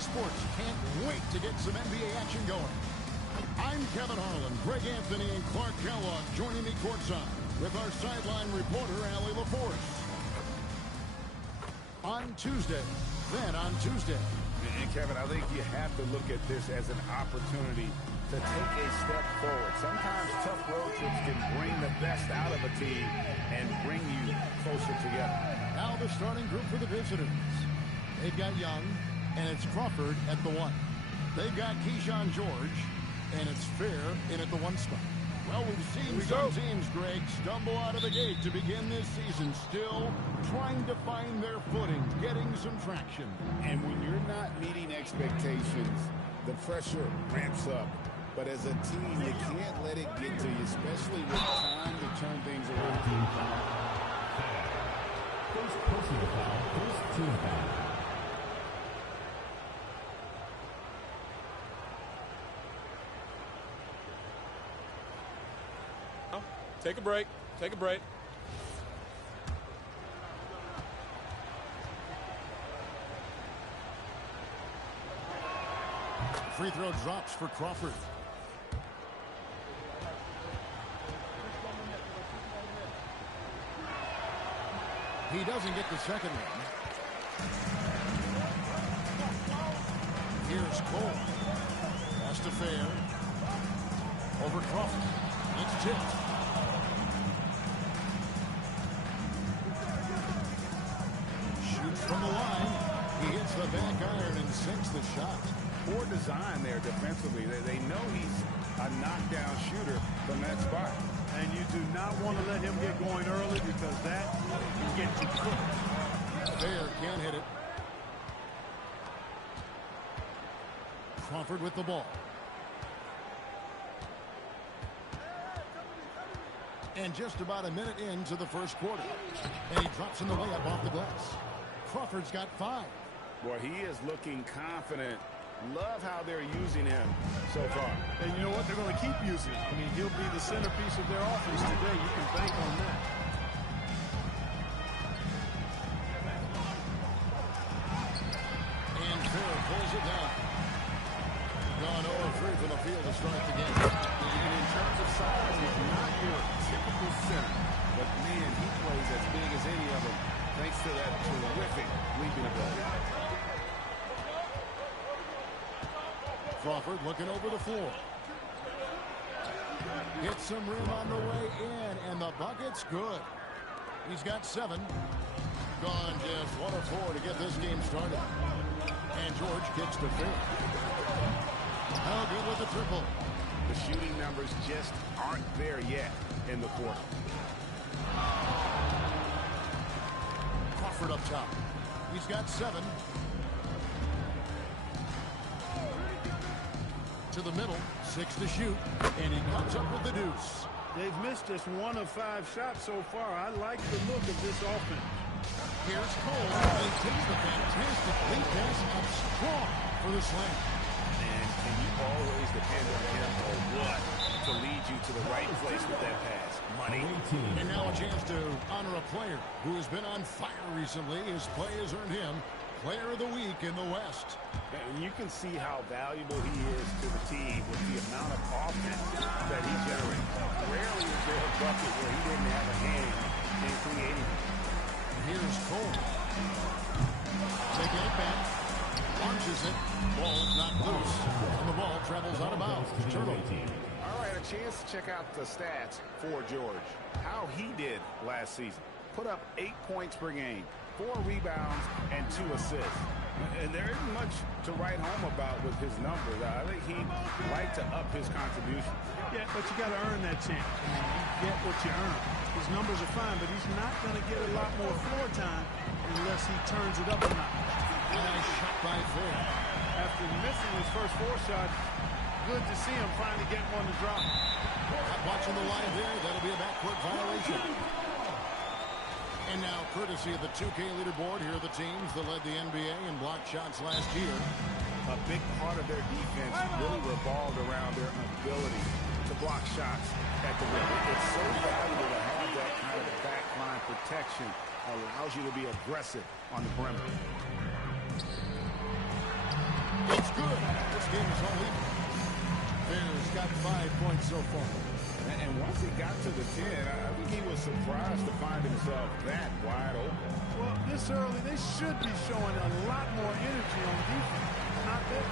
Sports. Can't wait to get some NBA action going. I'm Kevin Harlan. Greg Anthony and Clark Kellogg joining me courtside with our sideline reporter, Allie LaForce. On Tuesday. And Kevin, I think you have to look at this as an opportunity to take a step forward. Sometimes tough road trips can bring the best out of a team and bring you closer together. Now the starting group for the visitors. They've got Young, and it's Crawford at the 1. They've got Keyshawn George, and it's Fair in at the 1 spot. Well, we've seen some teams, Greg, stumble out of the gate to begin this season, still trying to find their footing, getting some traction. And when you're not meeting expectations, the pressure ramps up. But as a team, you can't let it get to you, especially with time to turn things around. First personal foul, first team foul. Take a break. Take a break. Free throw drops for Crawford. He doesn't get the second one. Here's Cole. Pass to Fair. Over Crawford. It's tipped. Shoots from the line. He hits the back iron and sinks the shot. Poor design there defensively. They know he's a knockdown shooter from that spot. And you do not want to let him get going early because that can get you cooked. Fair can't hit it. Crawford with the ball. And just about a minute into the first quarter. And he drops in the layup off the glass. Crawford's got 5. Boy, he is looking confident. Love how they're using him so far. And you know what? They're going to keep using him. I mean, he'll be the centerpiece of their offense today. You can bank on that. And Fair pulls it down. Gone 0-3 from the field to start the game. And in terms of size, he's not your typical center. But, man, he plays as big as any of them thanks to that terrific leaping ability. Crawford looking over the floor. Gets some rim on the way in, and the bucket's good. He's got 7. Gone just 1 of 4 to get this game started. And George kicks to Fair. How good with the triple. The shooting numbers just aren't there yet in the quarter. Crawford up top. He's got 7. To the middle, 6 to shoot, and he comes up with the deuce. They've missed just 1 of 5 shots so far. I like the look of this offense. Here's Cole. He takes the fantastic lead pass up strong for the slam. And can you always depend on him or what to lead you to the right place with that pass? Money. And now a chance to honor a player who has been on fire recently. His play has earned him Player of the Week in the West. And you can see how valuable he is to the team with the amount of offense that he generates. Rarely is there a bucket where he didn't have a hand in creating. Here's Cole. Taking it back. Launches it. Ball knocked loose. And the ball travels out of bounds. Turnover. All right, a chance to check out the stats for George. How he did last season. Put up 8 points per game. 4 rebounds and 2 assists. And there isn't much to write home about with his numbers. I think he'd like to up his contribution. Yeah, but you got to earn that chance. I mean, you get what you earn. His numbers are fine, but he's not going to get a lot more floor time unless he turns it up a notch. Nice shot by Fair. After missing his first 4 shots, good to see him finally get one to drop. Not watching the line there. That'll be a backcourt violation. And now, courtesy of the 2K leaderboard, here are the teams that led the NBA in block shots last year. A big part of their defense really revolved around their ability to block shots at the rim. It's so valuable to have that kind of backline protection. Allows you to be aggressive on the perimeter. game is all even. Bears got 5 points so far. And once he got to the 10, I think he was surprised to find himself that wide open. Well, this early, they should be showing a lot more energy on defense. Not there.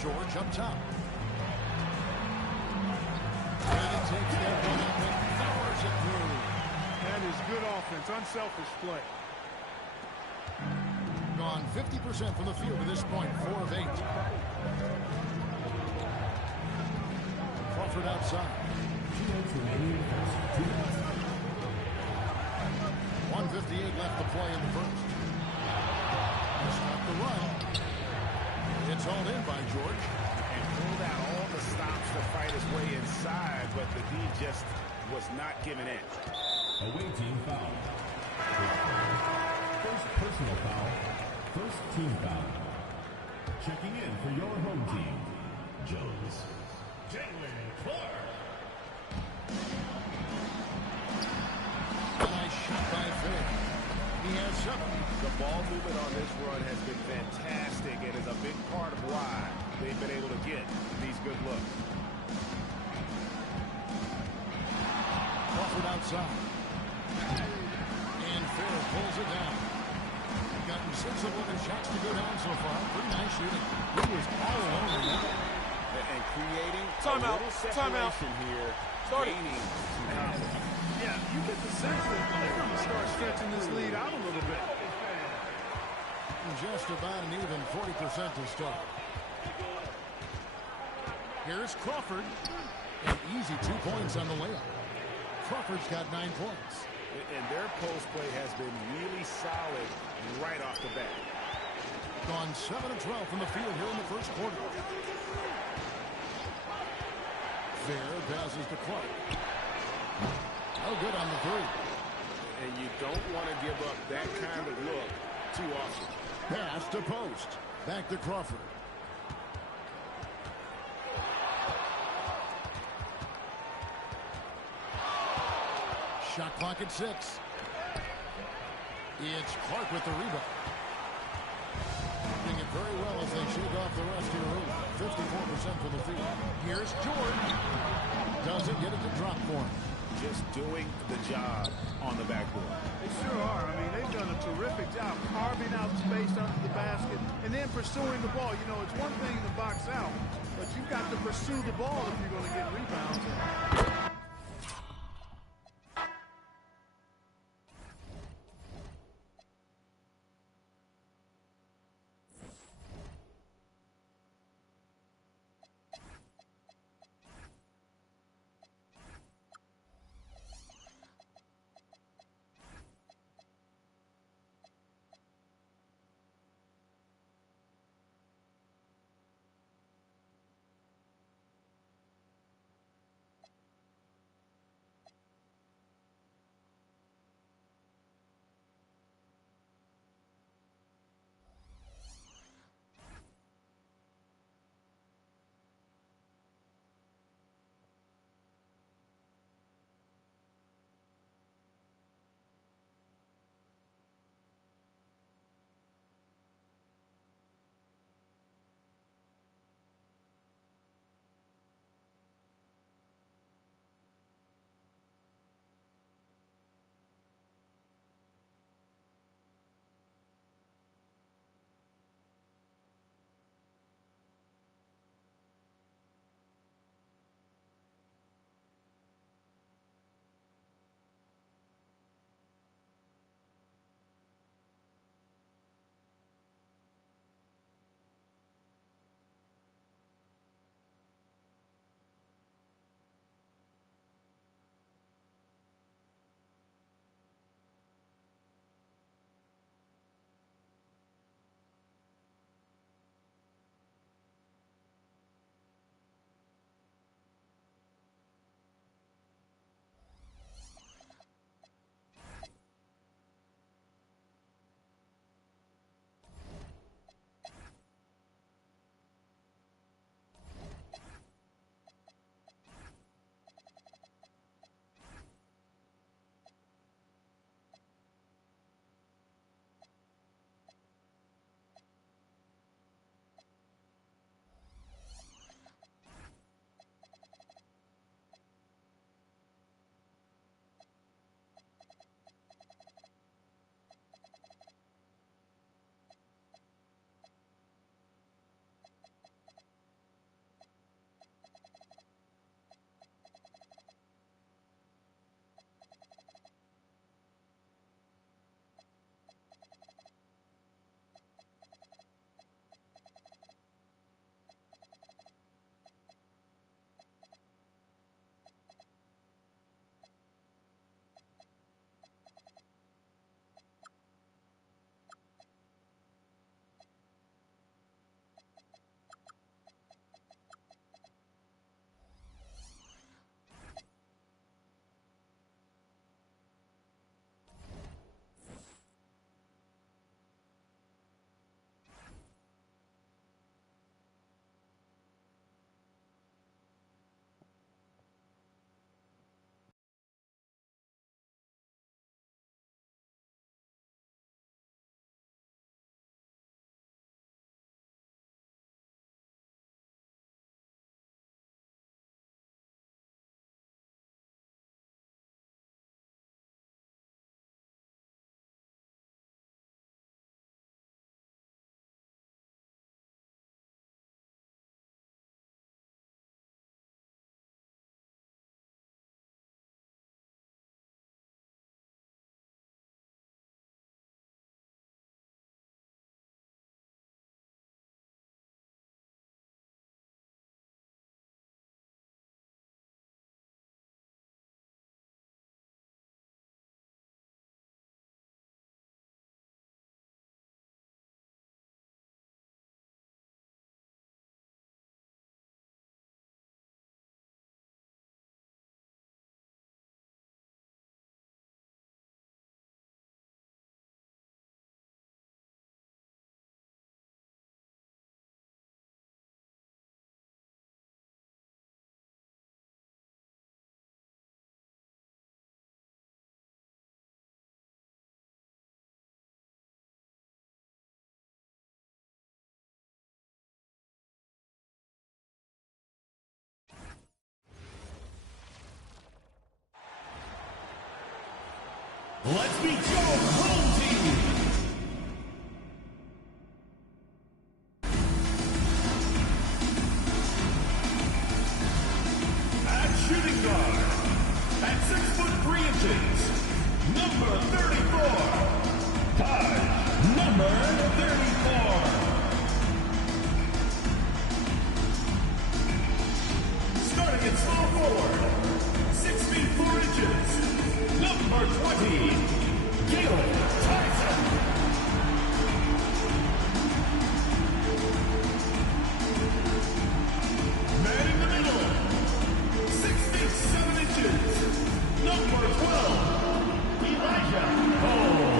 George up top. And he takes that one up and powers it through. That is good offense, unselfish play. Gone 50% from the field at this point, 4 of 8. Crawford outside. 1:58 left to play in the first. Stop the run. It's hauled in by George. And pulled out all the stops to fight his way inside, but the D just was not giving in. Away team foul. First personal foul. First team foul. Checking in for your home team, Jones. Jalen Clark. Nice shot by Fair. He has 7. The ball movement on this run has been fantastic and is a big part of why they've been able to get these good looks. Crawford outside. And Fair pulls it down. Gotten 6 of 11 shots to go down so far. Pretty nice shooting. He was all alone in that. And creating Timeout. a little Timeout. separation here. Start it. Gaining some confidence. Yeah, you get the sense that they're going to start stretching this lead out a little bit. Just about an even 40% to start. Here's Crawford. An easy 2 points on the layup. Crawford's got 9 points. And their post play has been really solid right off the bat. Gone 7 of 12 from the field here in the first quarter. Fair passes to Clark. No good on the 3. And you don't want to give up that kind of look too often. Pass to post. Back to Crawford. Shot clock at 6. It's Clark with the rebound. Doing it very well as they shake off the rest here early. 54% for the field. Here's George. Doesn't get it to drop for him. Just doing the job on the backboard. They sure are. I mean, they've done a terrific job carving out space under the basket and then pursuing the ball. You know, it's one thing to box out, but you've got to pursue the ball if you're going to get rebounds. Let's meet your home team. At shooting guard, at 6'3", number 34, Taj, number 34. Starting at small forward, 6'4", number 20, Galen Tyson. Man in the middle, 6'7", number 12, Elijah Cole.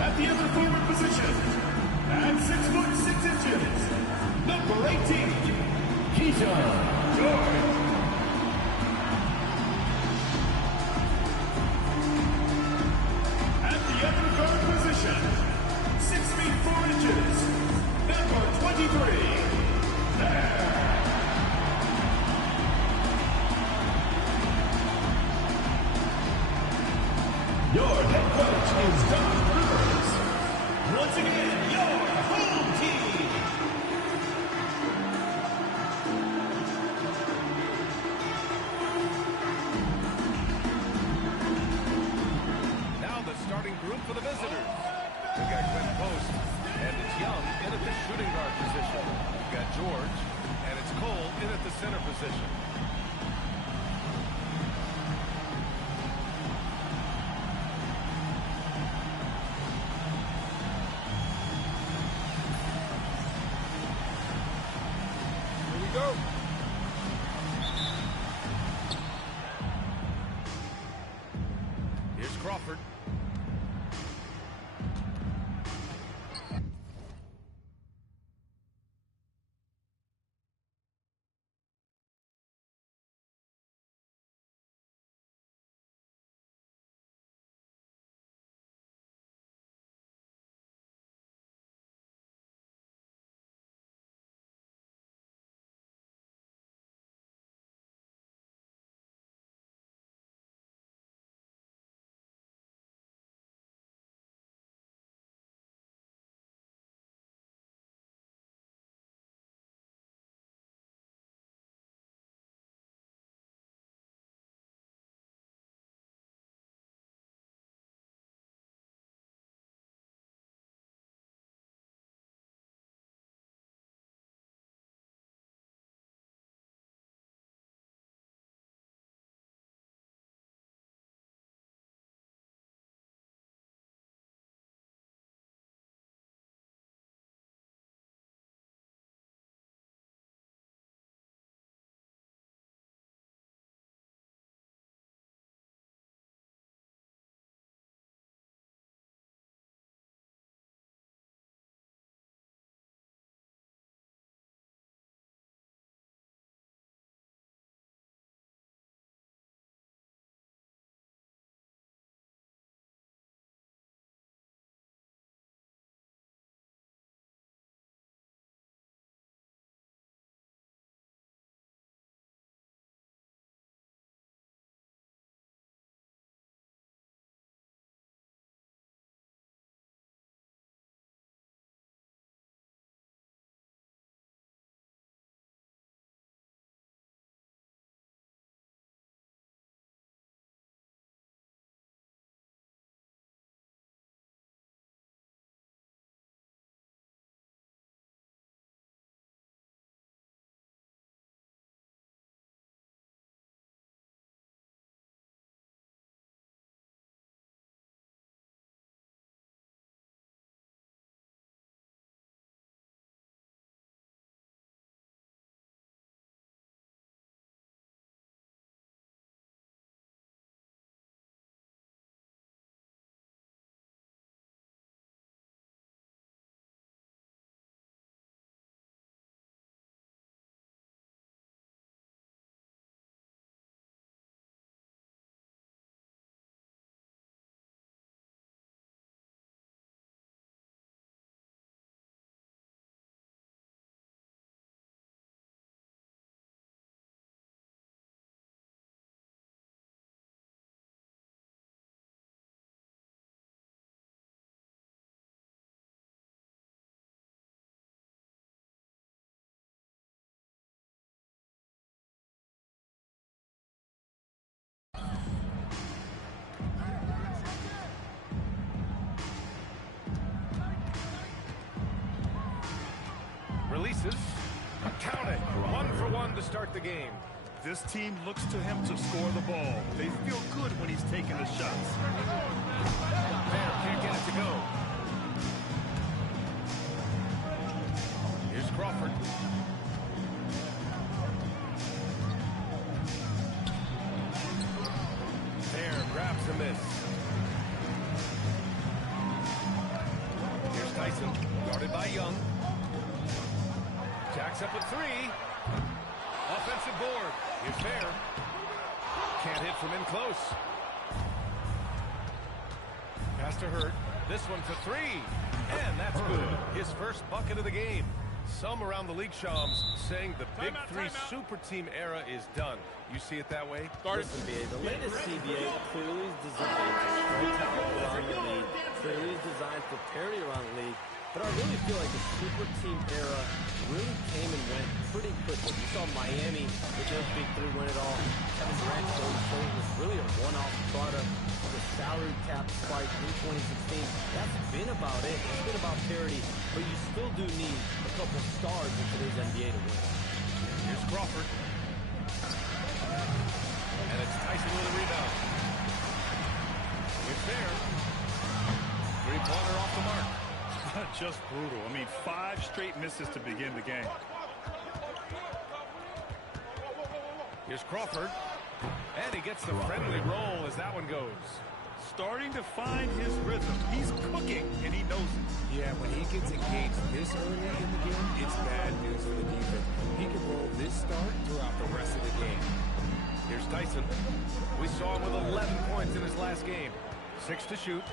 At the other forward position, at 6'6", number 18, Keyshawn George. At the other guard position, 6'4", number 23, there. Your head coach is Doc Rivers. Once again, your home team. Now the starting group for the visitors. We've got Glenn Post, and it's Young in at the shooting guard position. We've got George, and it's Cole in at the center position. Here we go. Here's Crawford. misses. Count it. 1-for-1 to start the game. This team looks to him to score the ball. They feel good when he's taking the shots. Fair can't get it to go. Here's Crawford. Fair grabs the miss. Here's Tyson, guarded by Young. Jacks up a three. Offensive board. Here's Fair. Can't hit from in close. Pass to Hurt. This one for three. And that's good. His first bucket of the game. Some around the league, Shams, saying the Big Three super team era is done. You see it that way? Listen, BA, the latest CBA clearly is designed to spread talent around the league, clearly is designed for parity around the league, but I really feel like the super team era really came and went pretty quickly. You saw Miami with their Big Three win it all. Kevin Durant's going forward was really a one-off product of the salary cap spike in 2016. That's been about it. It's been about parity, but you still do need a couple stars in today's NBA to win. Here's Crawford. And it's Tyson with a rebound. It's there. Three-pointer off the mark. Just brutal. I mean, 5 straight misses to begin the game. Here's Crawford. And he gets the friendly roll as that one goes. Starting to find his rhythm. He's cooking, and he knows it. Yeah, when he gets engaged this early in the game, it's bad news for the defense. He can roll this start throughout the rest of the game. Here's Tyson. We saw him with 11 points in his last game. 6 to shoot.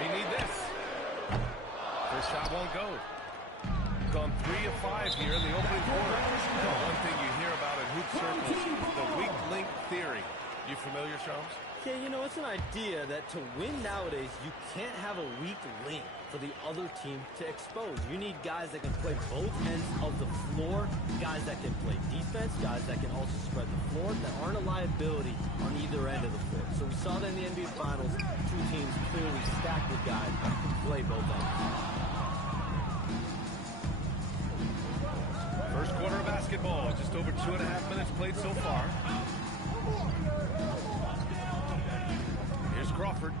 They need this. First shot won't go. Gone 3 of 5 here in the opening quarter. One thing you hear about in hoop circles, the weak link theory. You familiar, Shams? Yeah, you know, it's an idea that to win nowadays, you can't have a weak link for the other team to expose. You need guys that can play both ends of the floor, guys that can play defense, guys that can also spread the floor, that aren't a liability on either end of the floor. So we saw that in the NBA Finals, 2 teams clearly stacked with guys who play both ends. First quarter of basketball, just over 2.5 minutes played so far. Here's Crawford.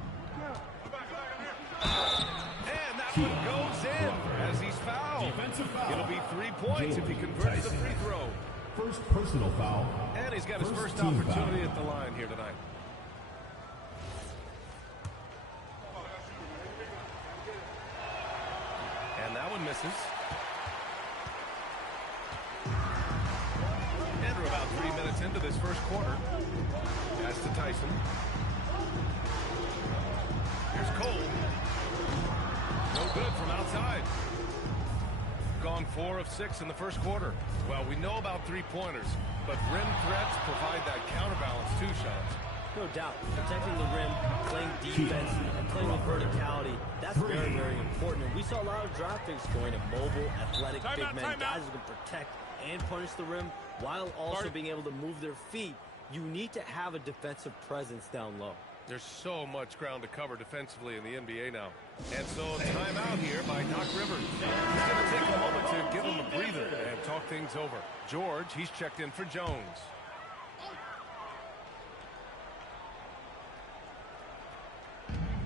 And that one goes in as he's fouled. It'll be 3 points if he converts the free throw. First personal foul. And he's got his first opportunity at the line here tonight. And that one misses. And we're about 3 minutes into this first quarter. Pass to Tyson. Here's Cole. No good from outside. Gone 4 of 6 in the first quarter. Well, we know about 3-pointers, but rim threats provide that counterbalance too, Shams. No doubt. Protecting the rim, playing defense, and playing with verticality, that's very, very important. And we saw a lot of draft picks going to mobile, athletic big men, guys who can protect and punish the rim while also being able to move their feet. You need to have a defensive presence down low. There's so much ground to cover defensively in the NBA now. And so timeout here by Doc Rivers. He's going to take a moment to give him a breather and talk things over. George, he's checked in for Jones.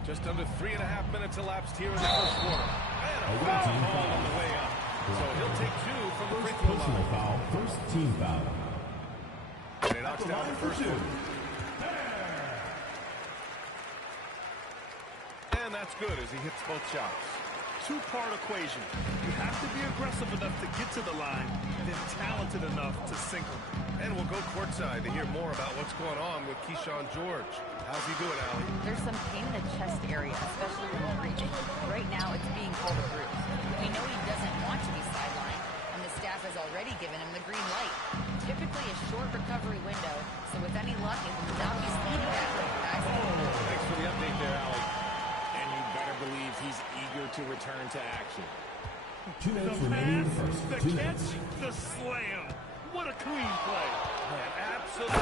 Just under 3.5 minutes elapsed here in the first quarter. And a foul call on the way up. So he'll take 2 from the free throw line. Foul. First team foul. And he knocks down the first one. And that's good as he hits both shots. 2-part equation. You have to be aggressive enough to get to the line, then talented enough to sink them. And we'll go courtside to hear more about what's going on with Keyshawn George. How's he doing, Allie? There's some pain in the chest area, especially in the breathing. Right now, it's being called a bruise. We know he doesn't want to be sidelined, and the staff has already given him the green light. Typically a short recovery window, so with any luck, it will not be speedy that way, guys. Thanks for the update there, Allie. And you better believe he's eager to return to action. 2 minutes The remaining. pass, First the 2 catch, minutes. the slam. What a clean play. Absolutely.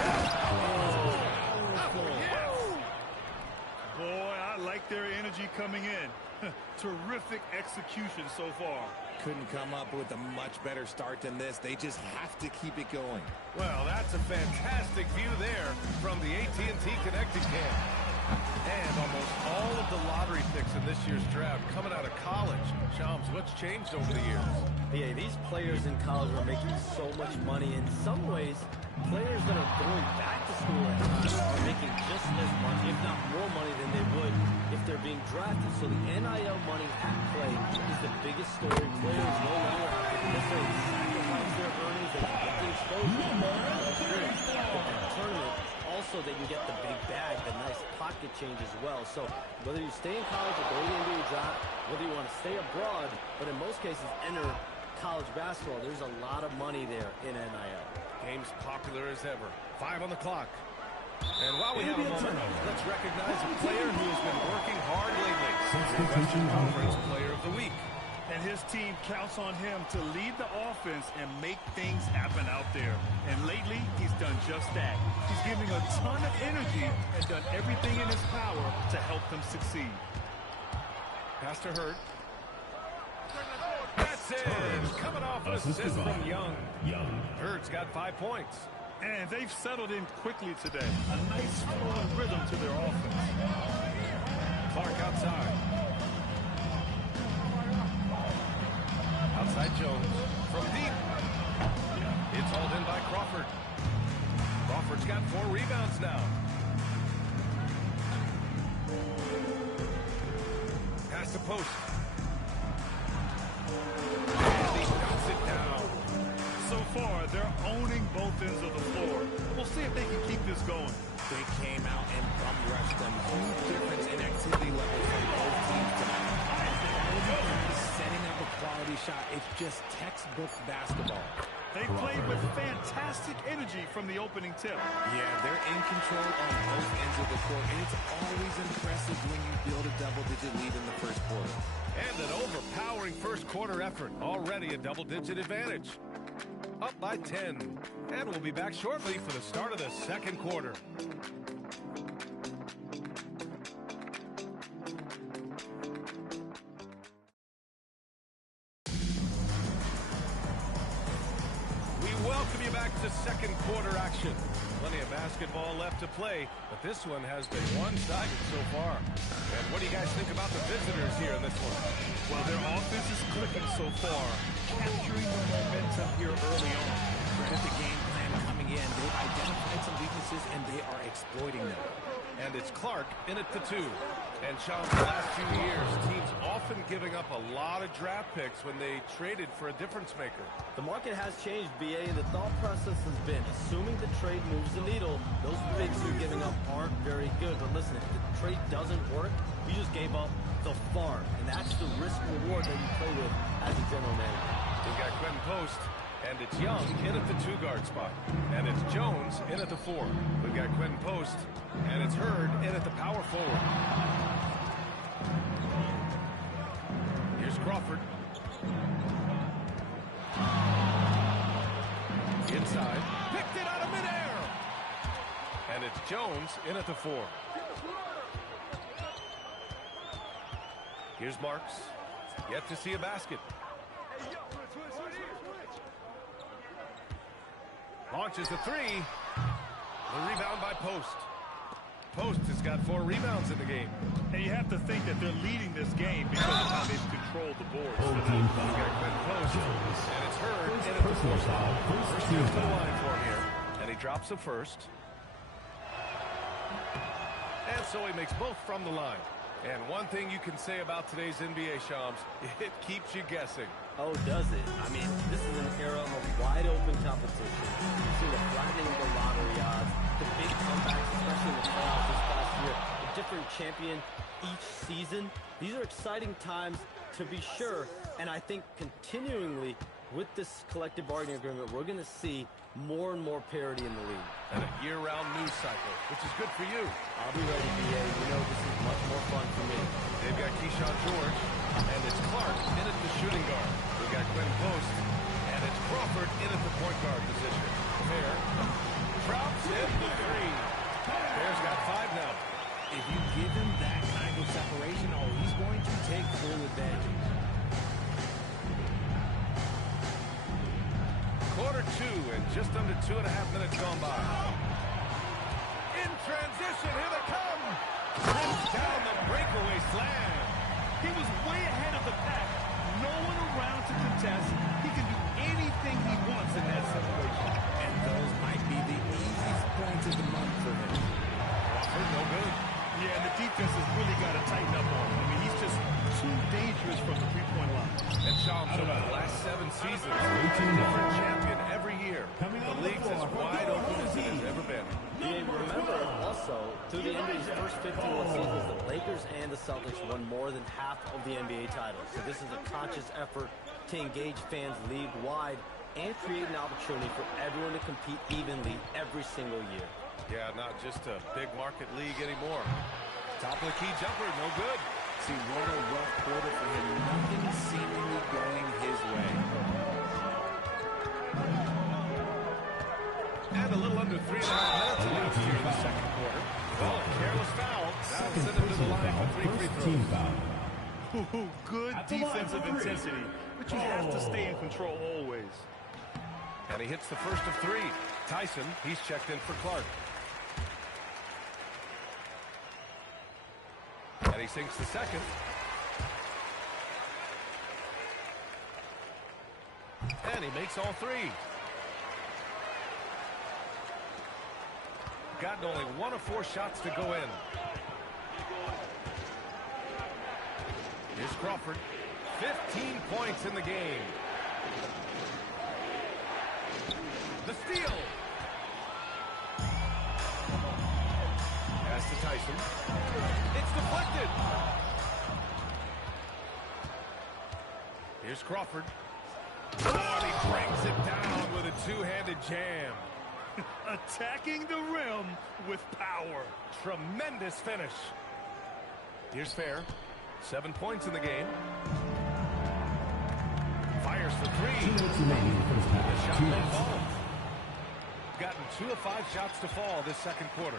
Boy, I like their energy coming in. terrific execution so far. Couldn't come up with a much better start than this. They just have to keep it going. Well, that's a fantastic view there from the AT&T Connected Cam. And almost all of the lottery picks in this year's draft coming out of college. Shams, what's changed over the years? Yeah, these players in college are making so much money. In some ways, players that are going back to school are making just as much, if not more money than they would if they're being drafted. So the NIL money at play is the biggest story. Players no longer have to necessarily sacrifice their earnings. They can get the exposure, but that tournament, also they can get the big bag, the nice pocket change as well. So whether you stay in college or go to the NBA draft, whether you want to stay abroad, but in most cases enter college basketball, there's a lot of money there in NIL. Game's popular as ever. 5 on the clock. And while we have a moment, let's recognize a player who has been working hard lately. Western Conference Player of the Week. And his team counts on him to lead the offense and make things happen out there. And lately, he's done just that. He's giving a ton of energy and done everything in his power to help them succeed. Pass to Hurt. That's it. Coming off an assist from Young. Hurt's got 5 points. And they've settled in quickly today. A nice flowing rhythm to their offense. Clark outside. Outside Jones from deep. It's hauled in by Crawford. Crawford's got 4 rebounds now. Pass to post. And he knocks it down. So far, they're owning both ends of the floor. We'll see if they can keep this going. They came out and bum rushed them. Huge difference in activity level from both teams tonight. Setting up a quality shot. It's just textbook basketball. They played with fantastic energy from the opening tip. Yeah, they're in control on both ends of the court, and it's always impressive when you build a double-digit lead in the first quarter. And an overpowering first quarter effort. Already a double-digit advantage. Up by 10. And we'll be back shortly for the start of the second quarter. Welcome you back to second quarter action. Plenty of basketball left to play, but this one has been one-sided so far. And what do you guys think about the visitors here in this one? Well, their offense is clicking so far, capturing the momentum here early on. Credit the game plan coming in. They've identified some weaknesses, and they are exploiting them. And it's Clark in at the 2. And Sean, the last few years, teams often giving up a lot of draft picks when they traded for a difference maker. The market has changed, BA, and the thought process has been, assuming the trade moves the needle, those picks you're giving up aren't very good. But listen, if the trade doesn't work, you just gave up the farm. And that's the risk-reward that you play with as a general manager. We've got Quentin Post, and it's Young in at the 2-guard spot. And it's Jones in at the 4. We've got Quentin Post, and it's Hurd in at the power forward. Here's Crawford. Inside. Picked it out of midair. And it's Jones in at the 4. Here's Marks. Yet to see a basket. Launches the 3. The rebound by Post. Post has got 4 rebounds in the game. And you have to think that they're leading this game because of how they've controlled the boards. We got Quentin Post, and it's Hurd in at the 4 spot. First to the line for him here, and he drops the first. And so he makes both from the line. And one thing you can say about today's NBA, Shams, it keeps you guessing. Oh, does it? I mean, this is an era of wide open competition. You've seen the flattening of the lottery odds, the big comebacks, especially in the playoffs this past year, a different champion each season. These are exciting times to be sure, and I think continually with this collective bargaining agreement, we're going to see more and more parity in the league. And a year-round news cycle, which is good for you. I'll be ready, BA. You know this is much more fun for me. They've got Keyshawn George, and it's Clark in at the shooting guard. We've got Quentin Post, and it's Crawford in at the point guard position. Fair drops in the 3. Fair's got 5 now. If you give him that kind of separation, he's going to take full advantage. just under 2.5 minutes gone by. In transition, here they come. Brings down the breakaway slam. He was way ahead of the pack. No one around to contest. He can do anything he wants in that situation. And those might be the easiest points of the month for him. Crawford, no good. Yeah, and the defense has really got to tighten up on him. I mean, he's just too dangerous from the three-point line. And Shams, over the last 7 seasons, a different champion every year. The league's as wide open as it has ever been. Yeah, remember also, through the NBA's first 51 seasons, the Lakers and the Celtics won more than half of the NBA titles. So this is a conscious effort to engage fans league-wide and create an opportunity for everyone to compete evenly every single year. Yeah, not just a big market league anymore. Top of the key jumper, no good. See, what a rough quarter for him. Nothing seemingly going his way. And a little under 3.5 minutes left here in the second quarter. Well, a careless foul. That'll send him to the line for 3 free throws. Ooh, good defensive intensity, but you have to stay in control always. And he hits the first of 3. Tyson, he's checked in for Clark. And he sinks the second. And he makes all 3. Gotten only 1 of 4 shots to go in. Here's Crawford. 15 points in the game. The steal. Pass to Tyson. It's deflected. Here's Crawford. Oh, and he brings it down with a two-handed jam. Attacking the rim with power. Tremendous finish. Here's Fair. 7 points in the game. Fires for 3. The shot won't fall. Gotten 2 of 5 shots to fall this second quarter.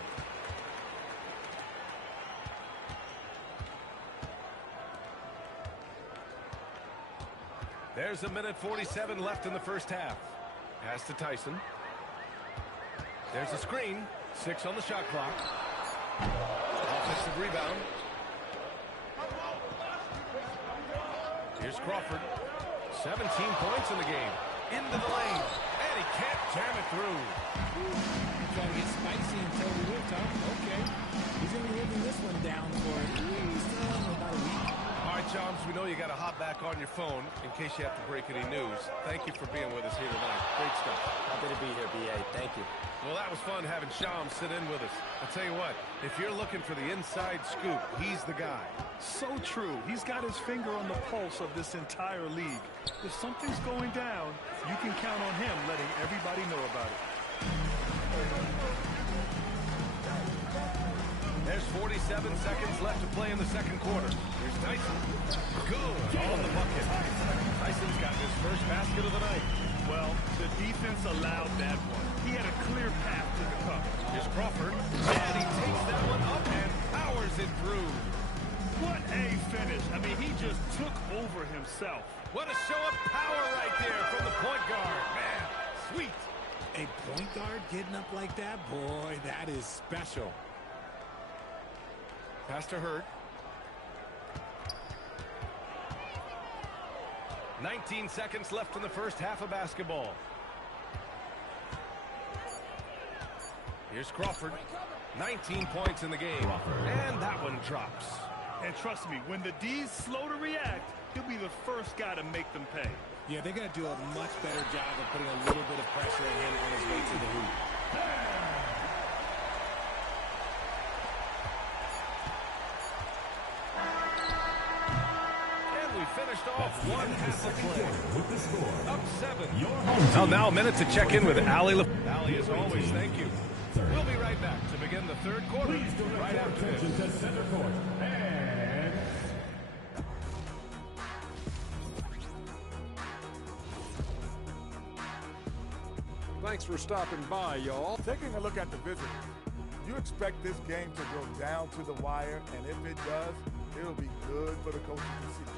There's 1:47 left in the first half. Pass to Tyson. There's a screen. 6 on the shot clock. Offensive rebound. Here's Crawford. 17 points in the game. Into the lane. And he can't jam it through. Trying to get spicy and tell the whip, Tom. Okay. He's going to be living this one down for at least about a week. All right, Joms, we know you got to hop back on your phone in case you have to break any news. Thank you for being with us here tonight. Great stuff. Happy to be here, B.A. Thank you. Well, that was fun having Shams sit in with us. I'll tell you what, if you're looking for the inside scoop, he's the guy. So true. He's got his finger on the pulse of this entire league. If something's going down, you can count on him letting everybody know about it. There's 47 seconds left to play in the second quarter. Here's Tyson. Good on the bucket. Tyson's got his first basket of the night. Well, the defense allowed that one. He had a clear path to the cup. Here's Crawford. And he takes that one up and powers it through. What a finish. I mean, he just took over himself. What a show of power right there from the point guard. Man, sweet. A point guard getting up like that? Boy, that is special. Pass to Hurt. 19 seconds left in the first half of basketball. Here's Crawford. 19 points in the game. And that one drops. And trust me, when the D's slow to react, he'll be the first guy to make them pay. Yeah, they're going to do a much better job of putting a little bit of pressure on him on his way to the hoop. Finished off one half of play. Up 7. Well, now a minute to check in with Ali. Ali, as always, thank you. We'll be right back to begin the third quarter right after this. Thanks for stopping by, y'all. Taking a look at the visitors. You expect this game to go down to the wire, and if it does, it'll be good for the coaches to see.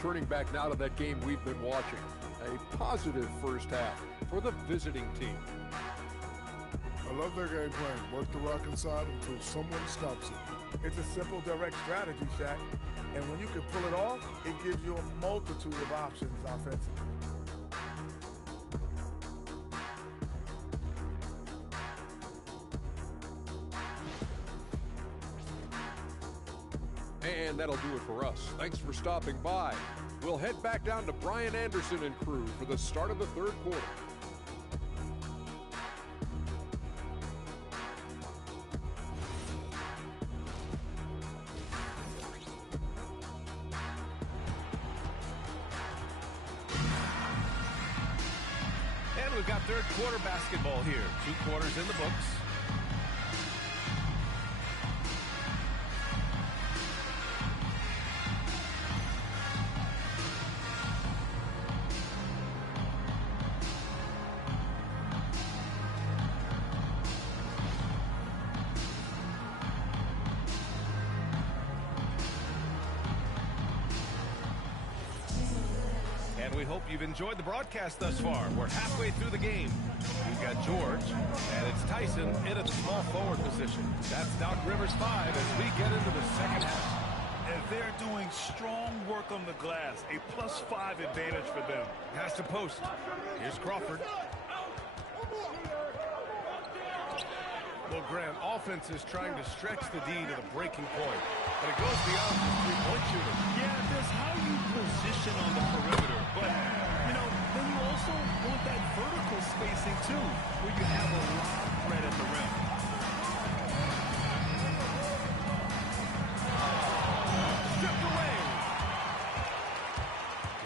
Turning back now to that game we've been watching. A positive first half. for the visiting team. I love their game plan. Work the rock inside until someone stops it. It's a simple, direct strategy, Shaq. And when you can pull it off, it gives you a multitude of options offensively. And that'll do it for us. Thanks for stopping by. We'll head back down to Brian Anderson and crew for the start of the third quarter. And we've got third quarter basketball here. 2 quarters in the books. And we hope you've enjoyed the broadcast thus far. We're halfway through the game. We've got George, and it's Tyson in at the small forward position. That's Doc Rivers 5 as we get into the second half. And they're doing strong work on the glass. A +5 advantage for them. Pass to post. Here's Crawford. Well, Grant, offense is trying to stretch the D to the breaking point, but it goes beyond the three-point shooter. Yeah, that's how you position on the perimeter. But, you know, then you also want that vertical spacing, too, where you have a lot of threat at the rim. Stripped away.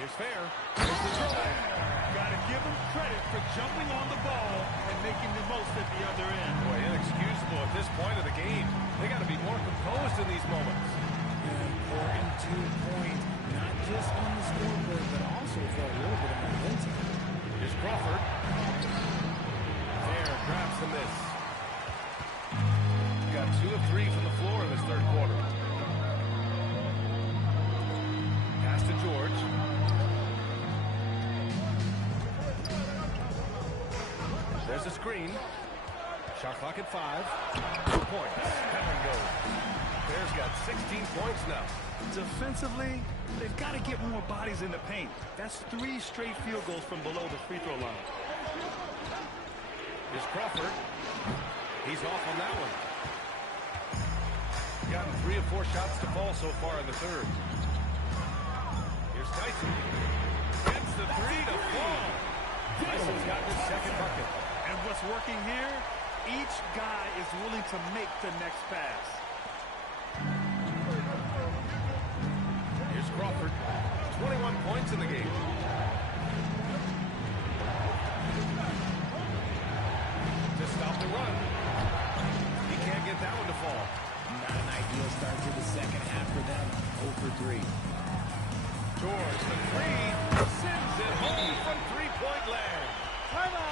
Here's Fair. Here's the drive. Got to give him credit for jumping on the ball and making the most at the other end. Boy, inexcusable at this point of the game. They got to be more composed in these moments. Important 2-point, not just on the scoreboard, but also for a little bit of momentum. Here's Crawford. Fair grabs the miss. Got 2 of 3 from the floor in this third quarter. Pass to George. There's a screen. Shot clock at 5. 2 points. Heaven goes. Bears got 16 points now. Defensively, they've got to get more bodies in the paint. That's 3 straight field goals from below the free throw line. Here's Crawford. He's off on that one. Gotten 3 of 4 shots to fall so far in the third. Here's Tyson. Gets the 3 to fall. Tyson's got his second bucket. And what's working here, each guy is willing to make the next pass. Here's Crawford. 21 points in the game. To stop the run. He can't get that one to fall. Not an ideal start to the second half for them. 0 for 3. George, the 3, sends it home from three-point land.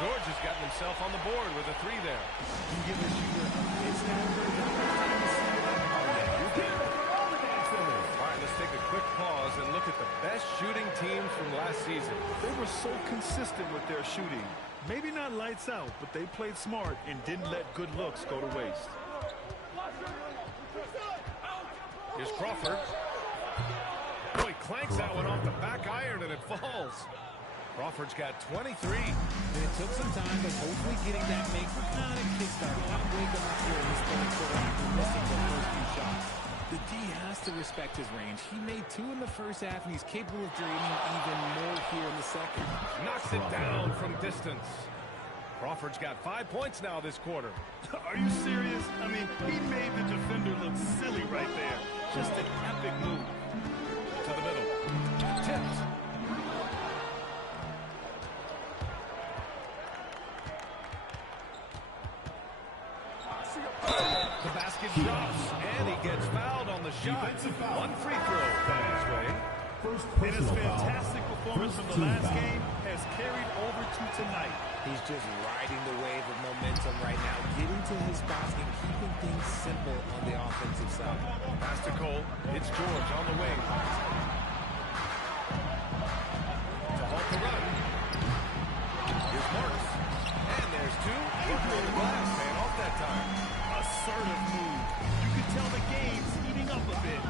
George has gotten himself on the board with a 3 there. You give the shooter a mid-step. All right, let's take a quick pause and look at the best shooting teams from last season. They were so consistent with their shooting. Maybe not lights out, but they played smart and didn't let good looks go to waste. Here's Crawford. Oh, he clanks that one off the back iron and it falls. Crawford's got 23. It took some time, but hopefully getting that makes kind of kickstart. Kind of wake him up here in this third quarter after missing the first few shots. The D has to respect his range. He made 2 in the first half, and he's capable of draining even more here in the second. Knocks it down from distance. Crawford's got 5 points now this quarter. Are you serious? I mean, he made the defender look silly right there. Just an epic move. To the middle. Tipped. The basket drops, and he gets fouled on the shot. 1 free throw coming his way. And his fantastic performance from the last game has carried over to tonight. He's just riding the wave of momentum right now, getting to his spots and keeping things simple on the offensive side. Pass to Cole. It's George on the wing. To halt the run. Here's Marks. And there's two. Working on the glass. Man off that time. Assertive move. You can tell the game's heating up a bit.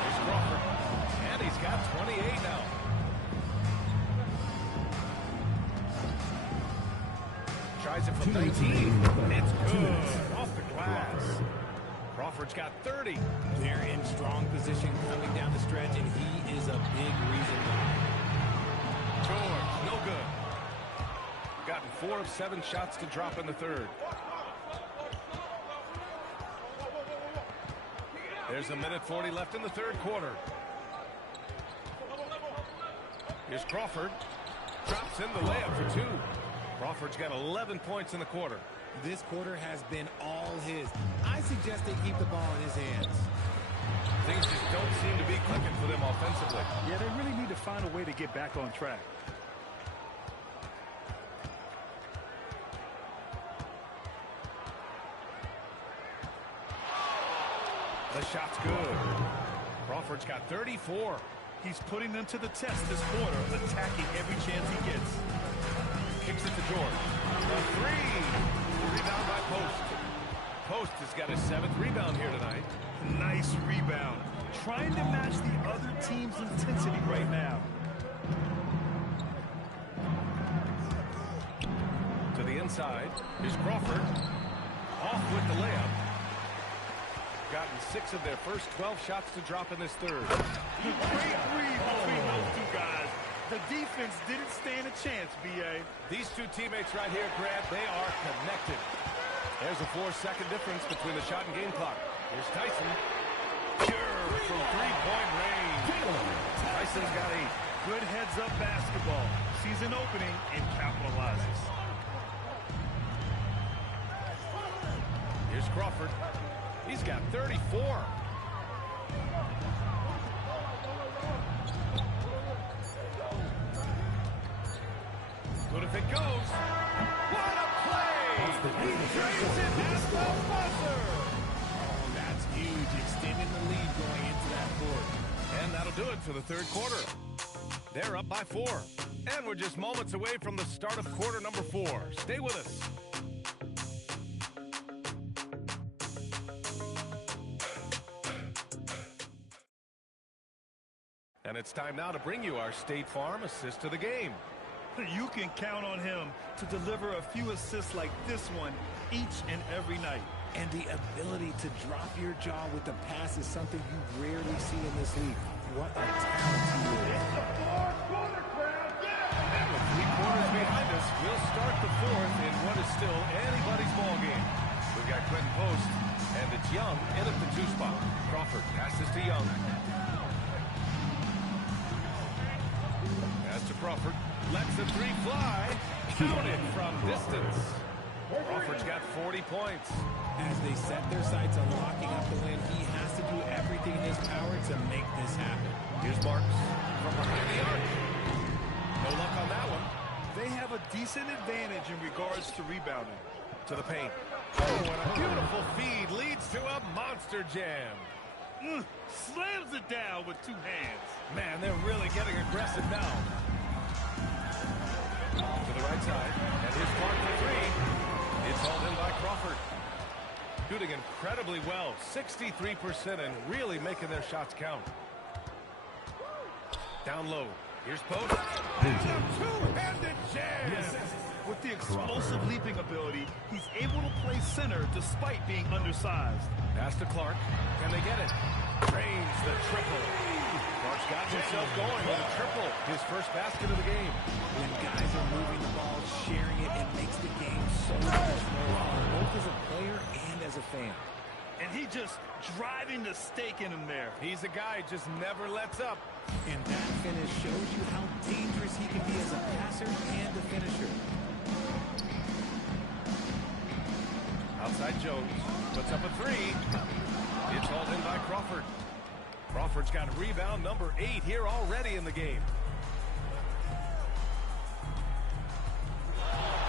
Here's Crawford. And he's got 28 now. Tries it from 19. It's good. Off the glass. Crawford's got 30. They're in strong position coming down the stretch, and he is a big reason why. George, no good. Gotten 4 of 7 shots to drop in the third. There's a minute 40 left in the third quarter. Here's Crawford. Drops in the layup for 2. Crawford's got 11 points in the quarter. This quarter has been all his. I suggest they keep the ball in his hands. Things just don't seem to be clicking for them offensively. Yeah, they really need to find a way to get back on track. The shot's good. Crawford's got 34. He's putting them to the test this quarter, attacking every chance he gets. Kicks it to George. A 3. Rebound by Post. Post has got his 7th rebound here tonight. Nice rebound. Trying to match the other team's intensity right now. To the inside. Here's Crawford. Off with the layup. Gotten 6 of their first 12 shots to drop in this third. Great read between those two guys. The defense didn't stand a chance, B.A. These two teammates right here, Grant, they are connected. There's a 4-second difference between the shot and game clock. Here's Tyson. Pure from 3-point range. Tyson's got 8. Good heads-up basketball. Sees an opening and capitalizes. Here's Crawford. He's got 34. Good if it goes. What a play! He drains it at the buzzer! Oh, that's huge. Extending the lead going into that fourth. And that'll do it for the third quarter. They're up by 4. And we're just moments away from the start of quarter number 4. Stay with us. And it's time now to bring you our State Farm assist of the game. You can count on him to deliver a few assists like this one each and every night. And the ability to drop your jaw with the pass is something you rarely see in this league. What a talent he is. It's the fourth quarter, crowd. Yeah! And with 3 quarters behind us, we'll start the fourth in what is still anybody's ball game. We've got Quentin Post, and it's Young in at the 2 spot. Crawford passes to Young. Pass to Crawford. Lets the 3 fly. Counted from distance. Crawford's got 40 points. As they set their sights on locking up the win, he has to do everything in his power to make this happen. Here's Marks from behind the arc. No luck on that one. They have a decent advantage in regards to rebounding. To the paint. Oh, and a beautiful feed leads to a monster jam. Slams it down with 2 hands. Man, they're really getting aggressive now. To the right side. And here's Clark for 3. It's hauled in by Crawford. Shooting incredibly well. 63% and really making their shots count. Down low. Here's Post. And a 2-handed jam. With the explosive leaping ability, he's able to play center despite being undersized. Pass to Clark. Can they get it? Drains the triple. Clark's got himself going with a triple. His first basket of the game. When guys are moving the ball, sharing it, it makes the game so much more fun, both as a player and as a fan. And he just driving the stake in him there. He's a guy who just never lets up. And that finish shows you how dangerous he can be as a passer and a finisher. Outside Jones. Puts up a 3. It's hauled in by Crawford. Crawford's got rebound number 8 here already in the game.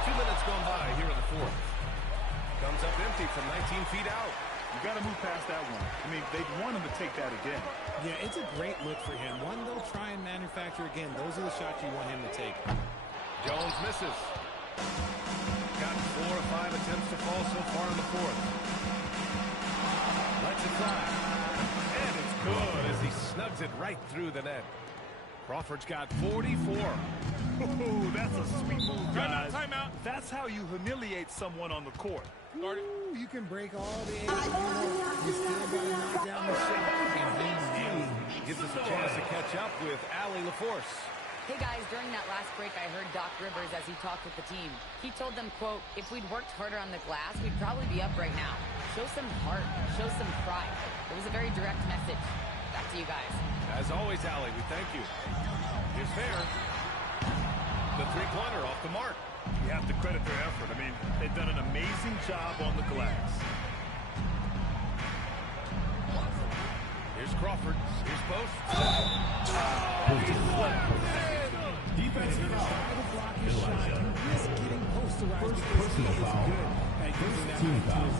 2 minutes gone by here in the fourth. Comes up empty from 19 feet out. You got to move past that one. I mean, they'd want him to take that again. Yeah, it's a great look for him. One they'll try and manufacture again. Those are the shots you want him to take. Jones misses. Got 4 or 5 attempts to fall so far in the fourth. Lets it fly. And it's good as he snugs it right through the net. Crawford's got 44. Ooh, that's a sweet move, guys. Timeout. That's how you humiliate someone on the court. Ooh, you can break all the eggs you want. You still got to knock down the shot. And he nailed it. Gives us a chance to catch up with Allie LaForce. Hey guys, during that last break, I heard Doc Rivers as he talked with the team. He told them, quote, if we'd worked harder on the glass, we'd probably be up right now. Show some heart, show some pride. It was a very direct message. Back to you guys. As always, Allie, we thank you. Here's Fair. The three-pointer off the mark. You have to credit their effort. I mean, they've done an amazing job on the glass. Here's Crawford. Here's post. Defensive foul. Try to block his shot. You risk getting posterized. First personal foul. First team foul.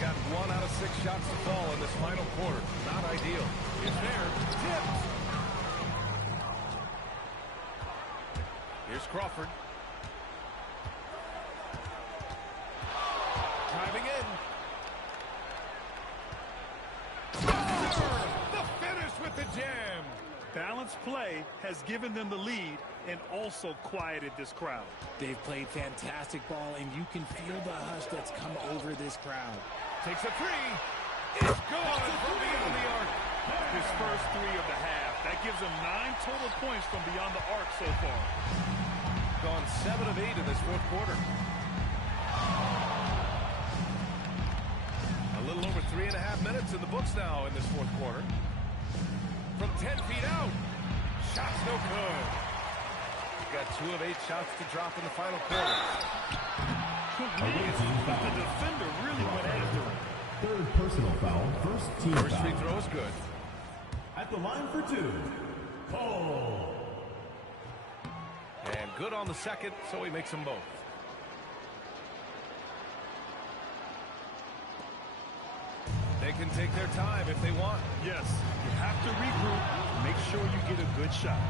Got 1 out of 6 shots to fall in this final quarter. Not ideal. It's there. Tipped. Here's Crawford. Driving in. The finish with the jam. Balanced play has given them the lead and also quieted this crowd. They've played fantastic ball, and you can feel the hush that's come over this crowd. Takes a three. It's good from beyond the arc. His first 3 of the half. That gives him 9 total points from beyond the arc so far. Gone 7 of 8 in this fourth quarter. A little over 3.5 minutes in the books now in this fourth quarter. From 10 feet out. Shots no good. Got 2 of 8 shots to drop in the final quarter. The defender really went after him. Third personal foul. First team First foul. free throw is good. At the line for 2. Cole. And good on the second, so he makes them both. They can take their time if they want. Yes, you have to regroup. Make sure you get a good shot.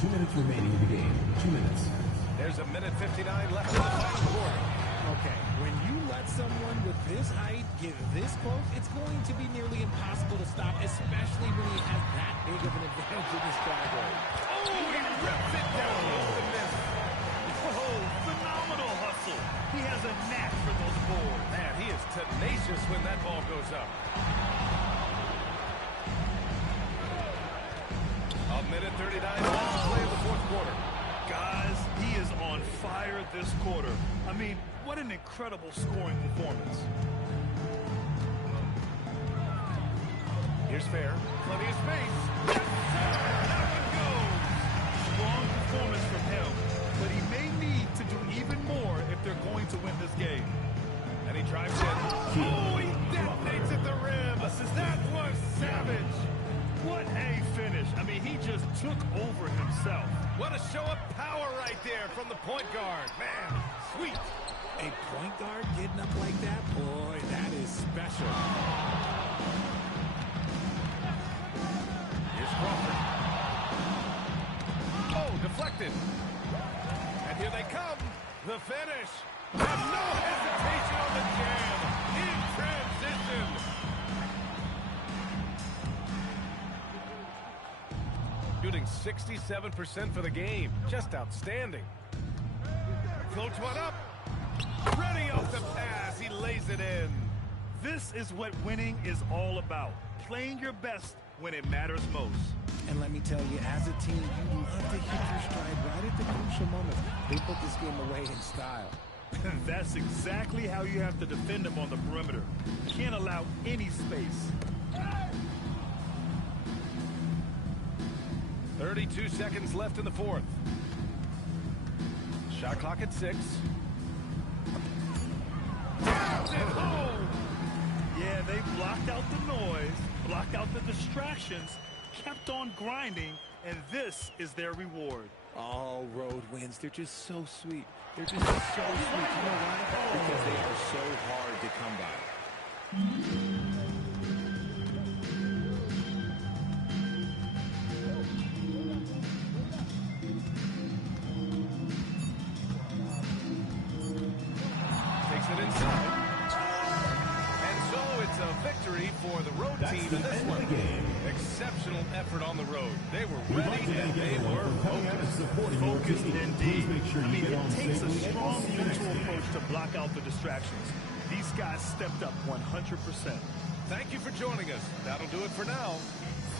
2 minutes remaining in the game. 2 minutes. There's a minute 59 left in the final quarter. Okay, when you let someone with this height get this close, it's going to be nearly impossible to stop, especially when he has that big of an advantage in this category. Oh, he rips it down with the miss. Oh, phenomenal hustle. He has a knack for those boards. Man, he is tenacious when that ball goes up. A minute 39 left to play in the fourth quarter. Guys, he is on fire this quarter. I mean, what an incredible scoring performance. Here's Fair. Plenty of space. Yes, sir! That one goes! Strong performance from him, but he may need to do even more if they're going to win this game. And he drives in. Oh, he detonates at the rim. That was savage. What a finish. I mean, he just took over himself. What a show of power right there from the point guard. Man, sweet. A point guard getting up like that, boy, that is special. Here's Crawford. Oh, deflected. And here they come. The finish. And no hesitation on the jam. In transition. Shooting 67% for the game. Just outstanding. Floats one up. Ready off the pass. He lays it in. This is what winning is all about. Playing your best when it matters most. And let me tell you, as a team, you love to hit your stride right at the crucial moments. They put this game away in style. That's exactly how you have to defend them on the perimeter. You can't allow any space. 32 seconds left in the fourth. Shot clock at 6. Taps it home! Yeah, they blocked out the noise, blocked out the distractions, kept on grinding, and this is their reward. All road wins. They're just so sweet. They're just so sweet. You know why? Because they are so hard to come by. Takes it inside. And so it's a victory for the road team in this one. Exceptional effort on the road. They were ready and they were focused. Focused indeed. I mean, it takes a strong mental approach to block out the distractions. These guys stepped up 100%. Thank you for joining us. That'll do it for now.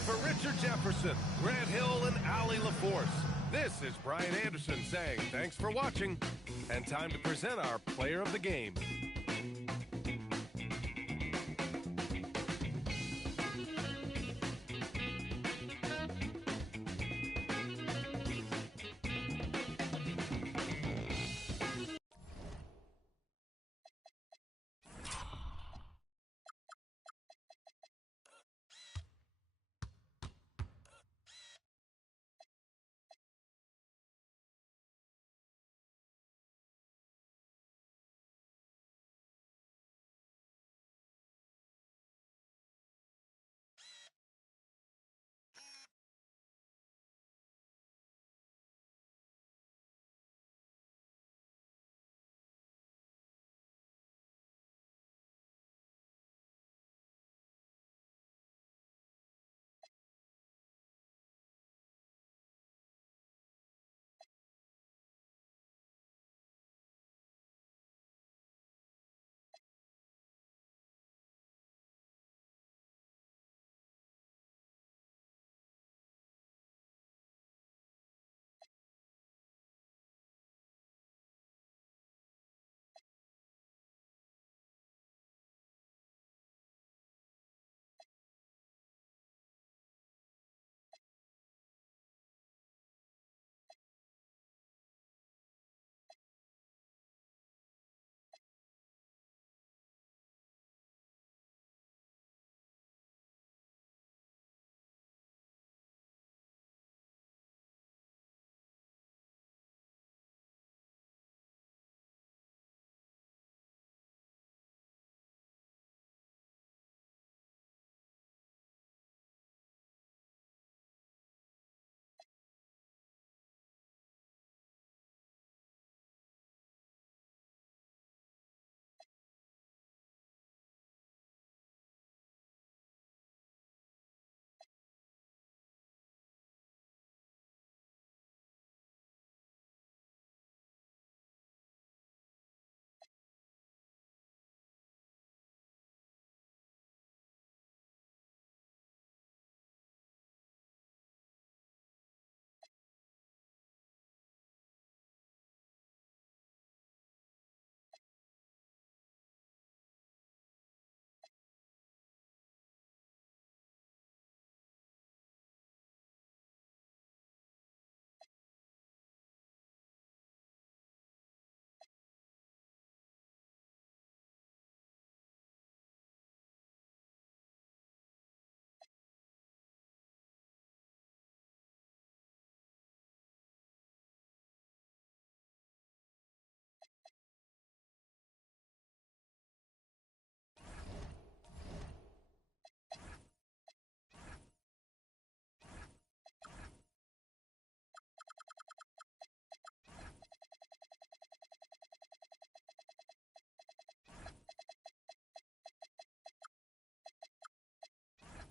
For Richard Jefferson, Grant Hill, and Allie LaForce, this is Brian Anderson saying thanks for watching, and time to present our player of the game.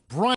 Brian.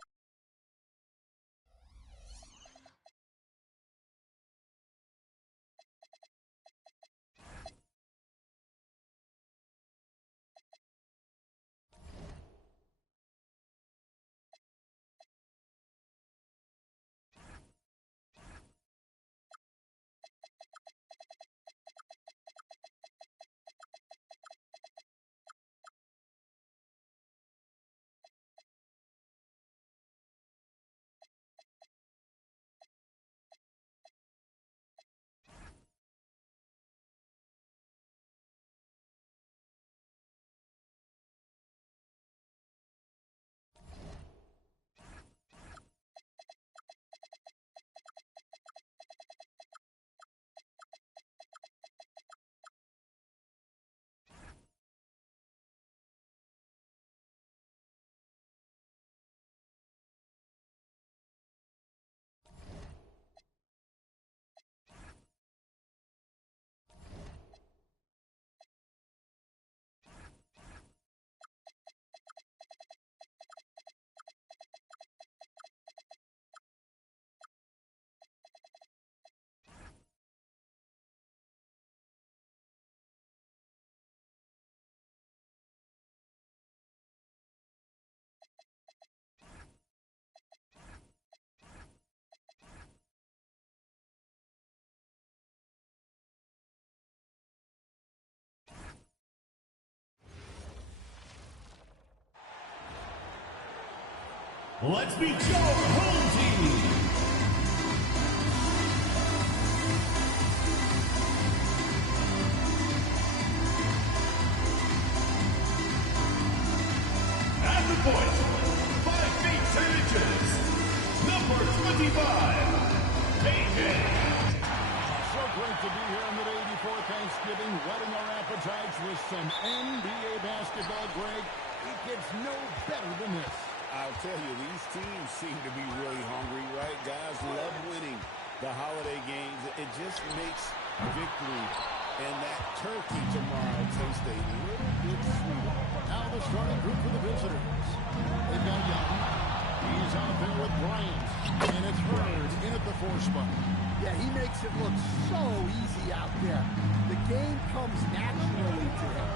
let's meet your home team. At the point, 5 feet 10 inches, number 25, AJ. So great to be here on the day before Thanksgiving, whetting our appetites with some NBA basketball, Greg. It gets no better than this. I'll tell you, these teams seem to be really hungry, right? Guys love winning the holiday games. It just makes victory and that turkey tomorrow taste a little bit sweeter. Now the starting group for the visitors. They've got Young. He's out there with Bryant. And it's Hurd in at the 4 spot. Yeah, he makes it look so easy out there. The game comes naturally to him.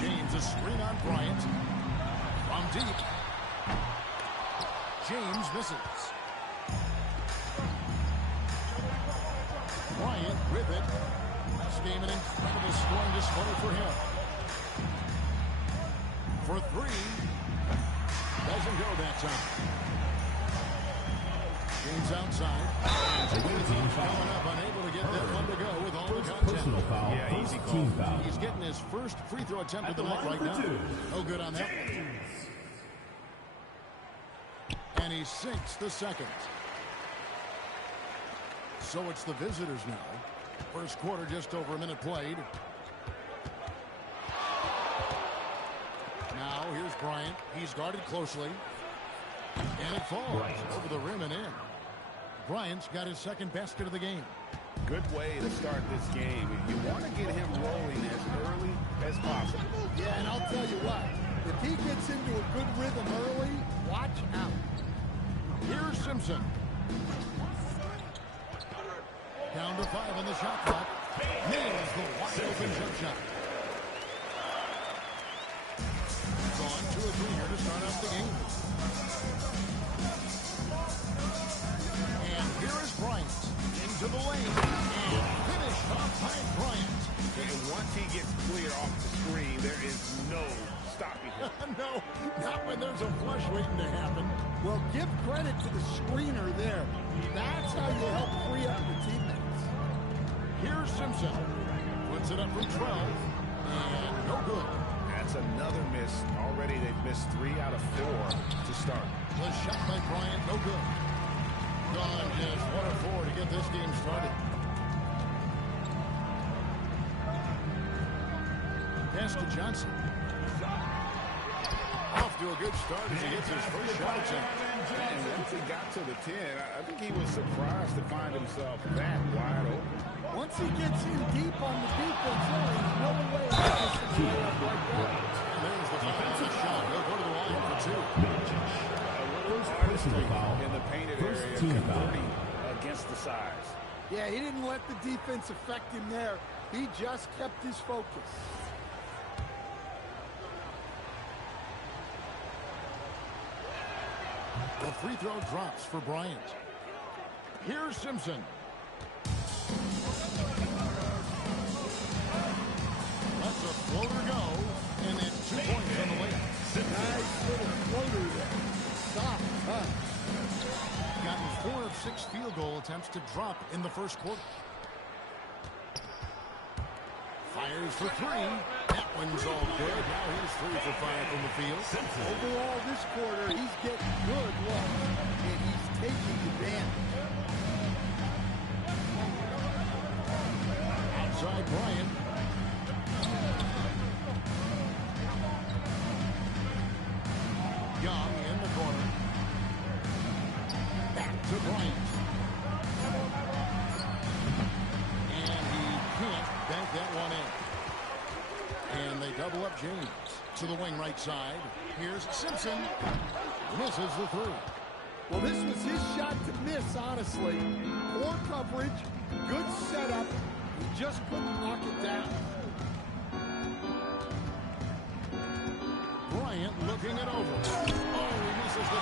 James, a screen on Bryant. From deep. James misses. Bryant with it. This game an incredible scoring display for him. For 3. Doesn't go that time. James outside. Coming up, unable to get that one to go with all the contact. Personal foul, Yeah, easy team call. foul. He's getting his first free throw attempt of the night right now. No good on that one. And he sinks the second. So it's the visitors now. First quarter, just over a minute played. Now, here's Bryant. He's guarded closely. And it falls over the rim and in. Bryant's got his second basket of the game. Good way to start this game. You want to get him rolling as early as possible. Yeah, and I'll tell you what. If he gets into a good rhythm early, watch out. Here's Simpson. Down to 5 on the shot clock. Nails the wide open jump shot. Gone 2 or 3 here to start off the game. And here is Bryant into the lane and finished off by Bryant. And once he gets clear off the screen, there is no stopping him. No, not when there's a flush waiting to happen. Well, give credit to the screener there. That's how you help free up your teammates. Here's Simpson. Puts it up from 12. And no good. That's another miss. Already they've missed 3 out of 4 to start. The shot by Bryant, no good. Gone just 1 or 4 to get this game started. Pass to Johnson. Off to a good start as he gets his first shot attempt. And once he got to the 10, I think he was surprised to find himself that wide open. Once he gets in deep on the defense, there's no way to just play up like that. There's the defensive shot. They'll go to the line for 2. A little artistry in the painted area, converting against the size. Yeah, he didn't let the defense affect him there. He just kept his focus. The free throw drops for Bryant. Here's Simpson. Lets a floater go, and it's 2 points on the way. Nice little floater there. Soft, huh? Gotten 4 of 6 field goal attempts to drop in the first quarter. Fires for 3. That one's all good. Now he's 3 for 5 from the field. Overall, this quarter, he's getting good looks, and he's taking advantage. Outside Bryant. Young in the corner. Back to Bryant. And he can't bank that one in. And they double up James to the wing right side. Here's Simpson. Misses the 3. Well, this was his shot to miss, honestly. Poor coverage, good setup. He just couldn't knock it down. Bryant looking it over. Oh, he misses the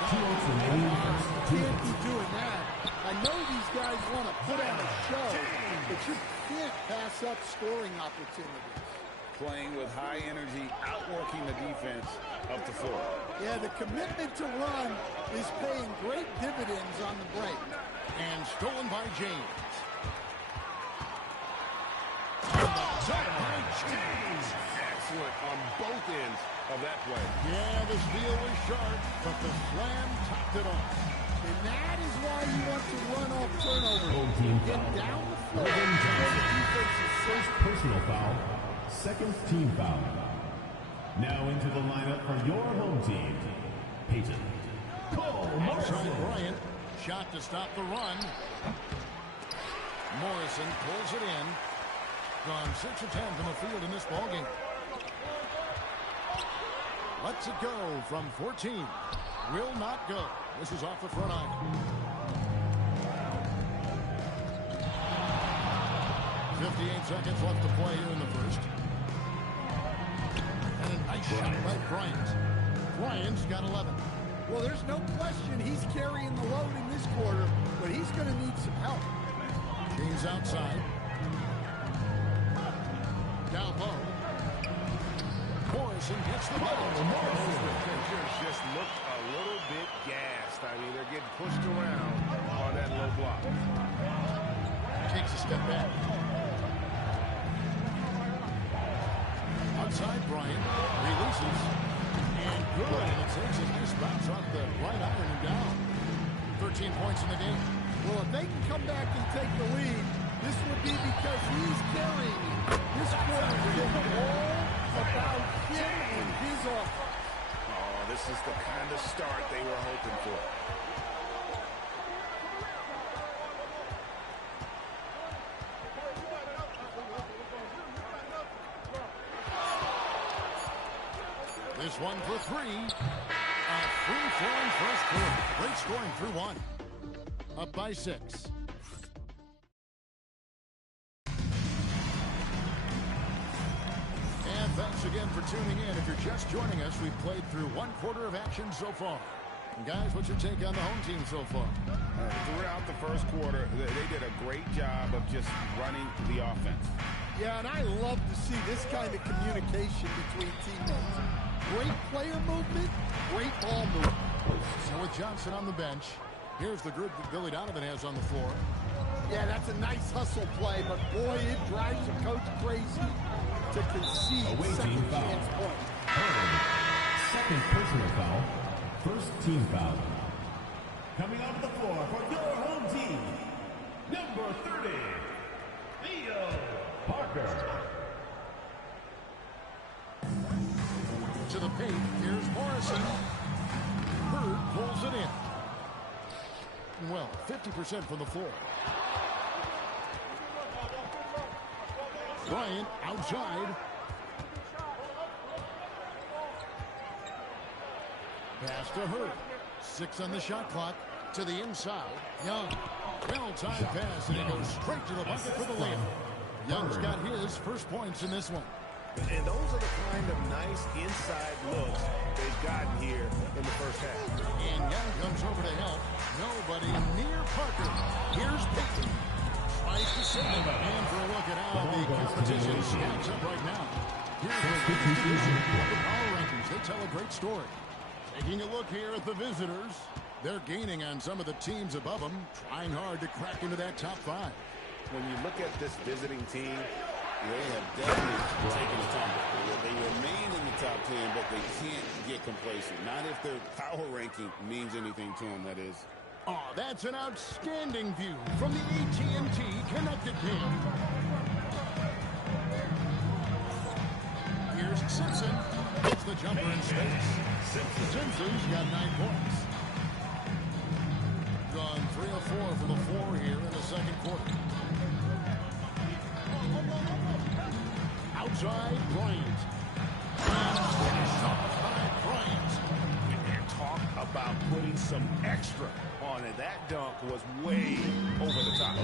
Can't be doing that. I know these guys want to put on a show, but you can't pass up scoring opportunities. playing with high energy, outworking the defense up the floor. Yeah, the commitment to run is paying great dividends on the break. And stolen by James. Excellent on both ends of that play. Yeah, the steal was sharp, but the slam topped it off. And that is why you want to run off turnover. Home team Get foul. down the floor. Logan Before the Johnson. defense is safe. First personal foul. Second team foul. Now into the lineup for your home team. Peyton. Cole Outside Morrison. Bryant. Shot to stop the run. Morrison pulls it in. Gone 6 of 10 from the field in this ballgame. Lets it go from 14. Will not go. This is off the front iron. 58 seconds left to play here in the first. And a nice shot by Bryant. Bryant's got 11. Well, there's no question he's carrying the load in this quarter, but he's going to need some help. James outside. Down low. Morrison gets the ball. Those defenders just looked a little bit gassed. I mean, they're getting pushed around on that low block. Takes a step back. Outside Bryant. Releases. And good. And it takes a nice bounce off the right iron and down. 13 points in the game. Well, if they can come back and take the lead, this would be because he's carrying it. This quarter has been all about him and his offense. Oh, this is the kind of start they were hoping for. This one for three. A free-flowing first quarter. Great scoring through one. Up by 6. And thanks again for tuning in. If you're just joining us, we've played through one quarter of action so far. And guys, what's your take on the home team so far? Throughout the first quarter, they did a great job of just running the offense. Yeah, and I love to see this kind of communication between teammates. Great player movement, great ball movement. So with Johnson on the bench, here's the group that Billy Donovan has on the floor. Yeah, that's a nice hustle play, but boy, it drives a coach crazy to concede second chance points. Second personal foul. First team foul. Coming onto the floor for your home team. Number 30, Theo Parker. To the paint, here's Morrison. Bird pulls it in. Well, 50% from the floor. Bryant outside. Pass to Hurd. 6 on the shot clock. To the inside. Young. Well-timed pass, and he goes straight to the bucket for the layup. Young's got his first points in this one. And those are the kind of nice inside looks they've gotten here in the first half. And Young comes over to help. Nobody near Parker. Here's Peyton. Tries to save him. And for a look at how the competition stacks up right now. Here's the division of the power rankings. They tell a great story. Taking a look here at the visitors. They're gaining on some of the teams above them, trying hard to crack into that top 5. When you look at this visiting team, they have definitely taken a tumble. They remain in the top 10, but they can't get complacent. Not if their power ranking means anything to them, that is. Oh, that's an outstanding view from the AT&T Connected Team. Here's Simpson. Gets the jumper in space. Simpson's got 9 points. Gone 3 of 4 from the floor here in the second quarter. Outside Bryant. Shot by Bryant. And talk about putting some extra on it. That dunk was way over the top.